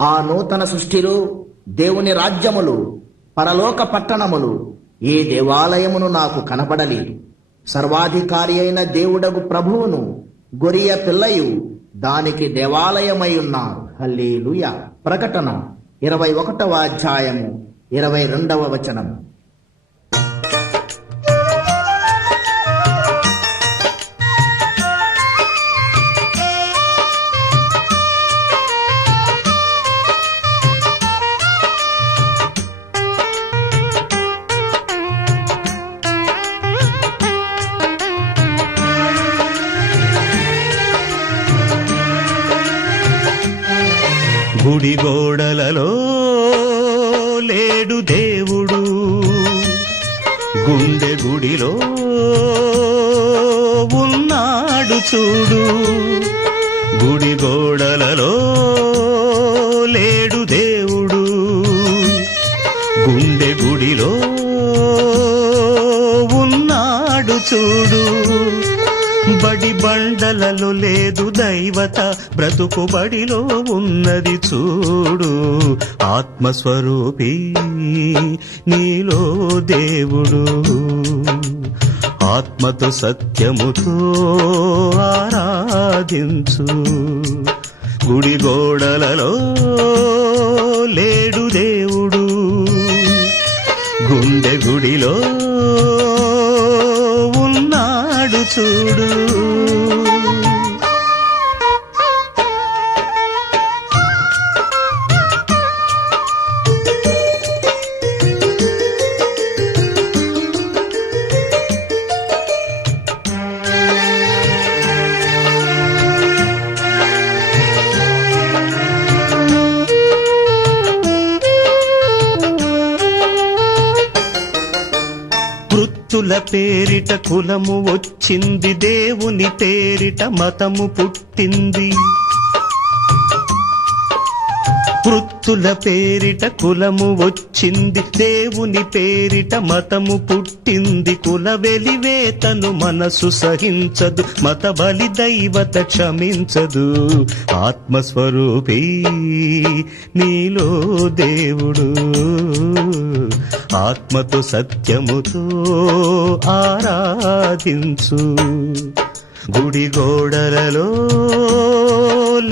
ఆ నూతన సృష్టిలో దేవుని రాజ్యములు, పరలోక పట్టణములు ఏ దేవాలయమును నాకు కనబడలేదు. సర్వాధికారి అయిన దేవుడగు ప్రభువును గొరియ పిల్లయు దానికి దేవాలయమై ఉన్నారు. హల్లెలూయా. ప్రకటన 21వ అధ్యాయము 22వ వచనం. గుడి గోడలలో లేడు దేవుడు, గుండె గుడిలో ఉన్నాడు చూడు. గుడి గోడలలో లేడు దేవుడు, గుండె గుడిలో ఉన్నాడు చూడు. బడి బండలలో లేదు దైవత, బ్రతుకు బడిలో ఉన్నది చూడు. ఆత్మస్వరూపి నీలో దేవుడు, ఆత్మతో సత్యముతో ఆరాధించు. గుడి గోడలలో లేడు దేవుడు, గుండె గుడిలో ఉన్నాడు చూడు. వృత్తుల పేరిట కులము వచ్చింది, దేవుని పేరిట మతము పుట్టింది. వృత్తుల పేరిట కులము వచ్చింది, దేవుని పేరిట మతము పుట్టింది. కుల వెలివేతను మనసు సహించదు, మత బలి దైవత క్షమించదు. ఆత్మస్వరూపి నీలో దేవుడు, ఆత్మతో సత్యముతో ఆరాధించు. గుడి గోడలలో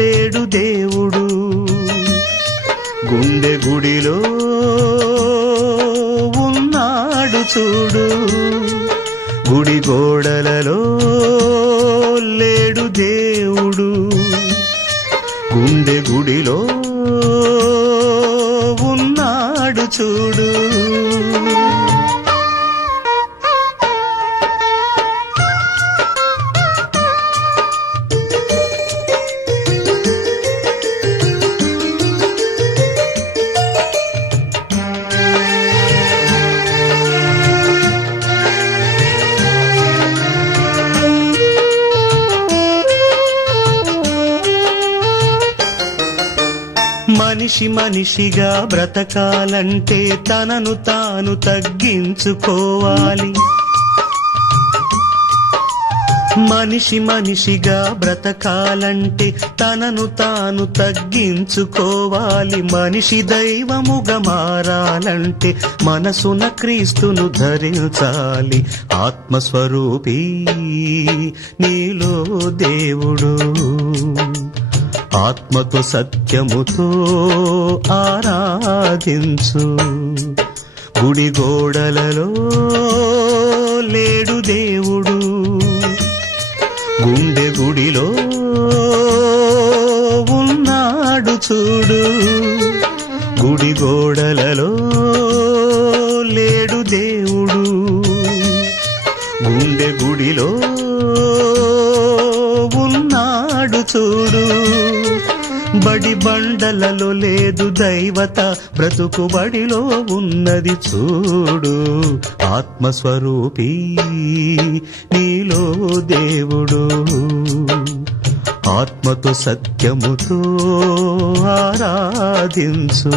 లేడు దేవుడు, గుండె గుడిలో ఉన్నాడు చూడు. గుడి గోడలలో లేడు దేవుడు, గుండె గుడిలో ఉన్నాడు చూడు. మనిషి మనిషిగా బ్రతకాలంటే తనను తాను తగ్గించుకోవాలి. మనిషి మనిషిగా బ్రతకాలంటే తనను తాను తగ్గించుకోవాలి. మనిషి దైవముగా మారాలంటే మనసున క్రీస్తును ధరించాలి. ఆత్మస్వరూపి నీలో దేవుడు, ఆత్మతో సత్యముతో ఆరాధించు. గుడి గోడలలో లేడు దేవుడు, గుండె గుడిలో ఉన్నాడు చూడు. గుడి గోడలలో లేడు దేవుడు, గుండె గుడిలో ఉన్నాడు చూడు. బడి బండలలో లేదు దైవత, బ్రతుకు బడిలో ఉన్నది చూడు. ఆత్మస్వరూపి నీలో దేవుడు, ఆత్మతో సత్యముతో ఆరాధించు.